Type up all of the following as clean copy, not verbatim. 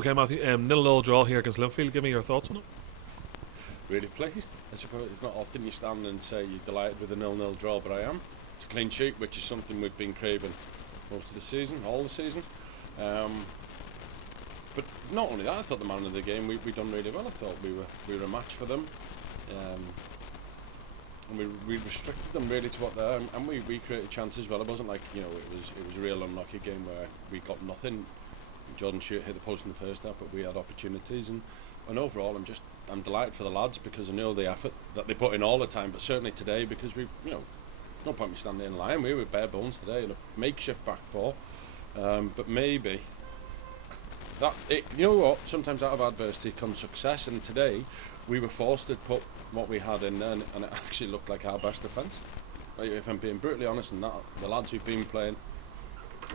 Okay, Matthew, 0-0 draw here against Linfield. Give me your thoughts on it. Really pleased. I suppose it's not often you stand and say you're delighted with a 0-0 draw, but I am. It's a clean sheet, which is something we've been craving most of the season, all the season. But not only that, I thought the man of the game, we done really well. I thought we were a match for them. And we restricted them really to what they are, and we created chances. Well, it wasn't like, you know, it was a real unlucky game where we got nothing. Jordan Stewart hit the post in the first half, but we had opportunities, and overall I'm delighted for the lads, because I know the effort that they put in all the time, but certainly today, because no point me standing in line. We were bare bones today in a makeshift back four, but maybe you know what, sometimes out of adversity comes success, and today we were forced to put what we had in there, and it actually looked like our best defence. If I'm being brutally honest, and that the lads who've been playing,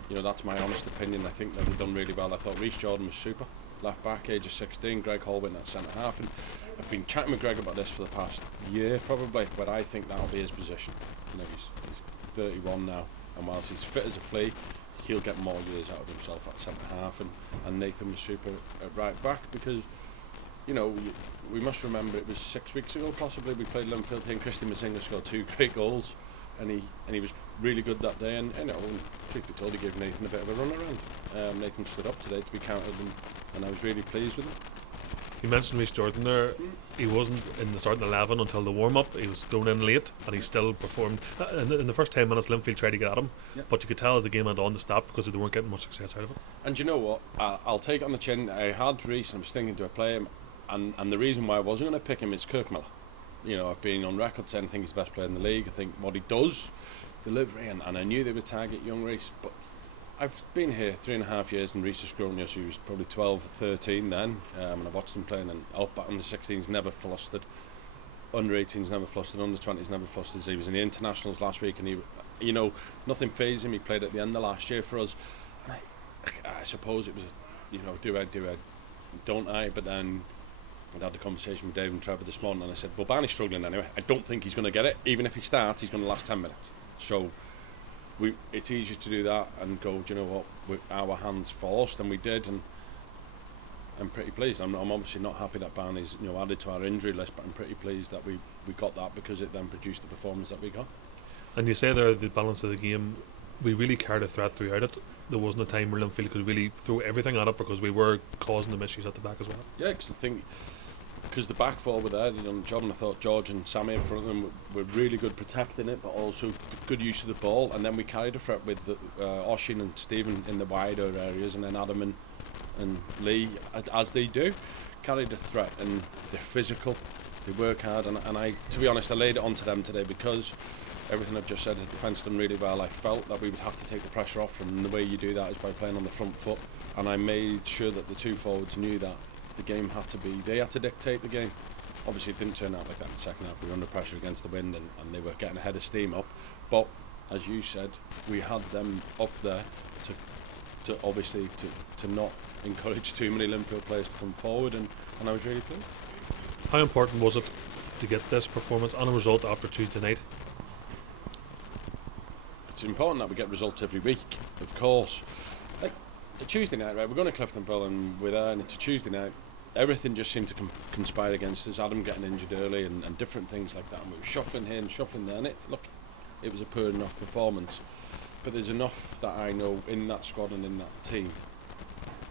you know, that's my honest opinion. I think that they've done really well. I thought Reece Jordan was super, left back, age of 16. Greg Holwyn at centre half, and I've been chatting with Greg about this for the past year probably, but I think that'll be his position. You know, he's 31 now, and whilst he's fit as a flea, he'll get more years out of himself at centre half, and Nathan was super at right back, because, you know, we must remember it was 6 weeks ago possibly we played Linfield here, and Christian Mazinga scored 2 great goals, and he was really good that day, and you know, truth be told, he gave Nathan a bit of a run around. Nathan stood up today to be counted, and I was really pleased with him. You mentioned Reece Jordan there. He wasn't in the starting 11 until the warm-up. He was thrown in late, and he still performed. In the first 10 minutes, Linfield tried to get at him, but you could tell as the game went on to stop, because they weren't getting much success out of it. And you know what? I'll take it on the chin. I had Reece, and I was thinking, do I play him? And the reason why I wasn't going to pick him is Kirk Miller. You know, I've been on record saying I think he's the best player in the league. I think what he does, delivery, and I knew they would target young Reece, but I've been here 3.5 years, and Reece has grown. Yes, he was probably 12 or 13 then, and I watched him playing, and up under 16s never flustered, under 18s never flustered, under 20s never flustered. He was in the internationals last week, and he, you know, nothing fazed him. He played at the end of last year for us, and I suppose it was a, you know, do I, don't I? But then I'd had a conversation with Dave and Trevor this morning, and I said, well, Barney's struggling anyway. I don't think he's going to get it. Even if he starts, he's going to last 10 minutes. So it's easier to do that and go, do you know what, with our hands forced, and we did, and I'm pretty pleased. I'm obviously not happy that Barney's, you know, added to our injury list, but I'm pretty pleased that we got that, because it then produced the performance that we got. And you say there, the balance of the game, we really carried a threat throughout it. There wasn't a time where Linfield could really throw everything at it, because we were causing them issues at the back as well. Yeah, because the back four were there, they done the job, and I thought George and Sammy in front of them were really good protecting it, but also good use of the ball, and then we carried a threat with Oshin and Stephen in the wider areas, and then Adam and Lee, as they do, carried a threat, and they're physical, they work hard, and I, to be honest, I laid it onto them today, because everything I've just said, the defence done really well. I felt that we would have to take the pressure off them, and the way you do that is by playing on the front foot, and I made sure that the two forwards knew that the game had to be, they had to dictate the game. Obviously it didn't turn out like that in the second half. We were under pressure against the wind, and they were getting a head of steam up, but as you said, we had them up there to obviously to not encourage too many Linfield players to come forward, and I was really pleased. How important was it to get this performance and a result after Tuesday night? It's important that we get results every week, of course. Like a Tuesday night, right, we're going to Cliftonville, and we're there, and it's a Tuesday night. Everything just seemed to conspire against us. Adam getting injured early, and different things like that, and we were shuffling here and shuffling there, and it was a poor enough performance, but there's enough that I know in that squad and in that team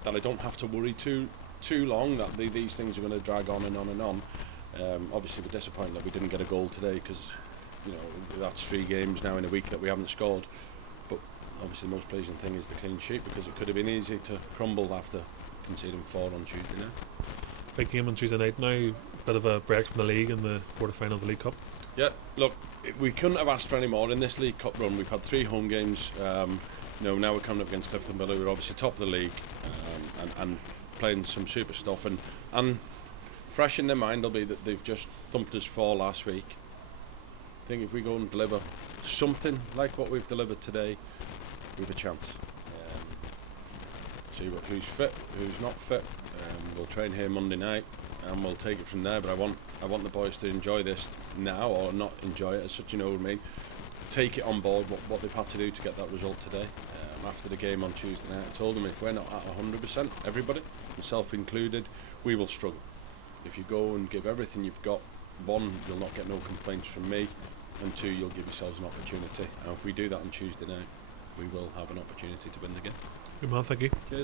that I don't have to worry too long that these things are going to drag on and on and on. Obviously we're disappointed that we didn't get a goal today, because, you know, that's 3 games now in a week that we haven't scored, but obviously the most pleasing thing is the clean sheet, because it could have been easy to crumble after conceding 4 on Tuesday night. Big game on Tuesday night now, bit of a break from the league in the quarter-final of the League Cup. Yeah, look, we couldn't have asked for any more in this League Cup run. We've had 3 home games. You know, now we're coming up against Cliftonville, who are obviously top of the league, and playing some super stuff, and fresh in their mind will be that they've just thumped us 4 last week. I think if we go and deliver something like what we've delivered today, we've a chance. See who's fit, who's not fit. We'll train here Monday night, and we'll take it from there. But I want the boys to enjoy this now, or not enjoy it as such. You know what I mean? Take it on board what they've had to do to get that result today. after the game on Tuesday night. I told them if we're not at 100%, everybody, myself included, we will struggle. If you go and give everything you've got, one, you'll not get no complaints from me, and two, you'll give yourselves an opportunity. And if we do that on Tuesday night, we will have an opportunity to win the game. Good man, thank you. Cheers.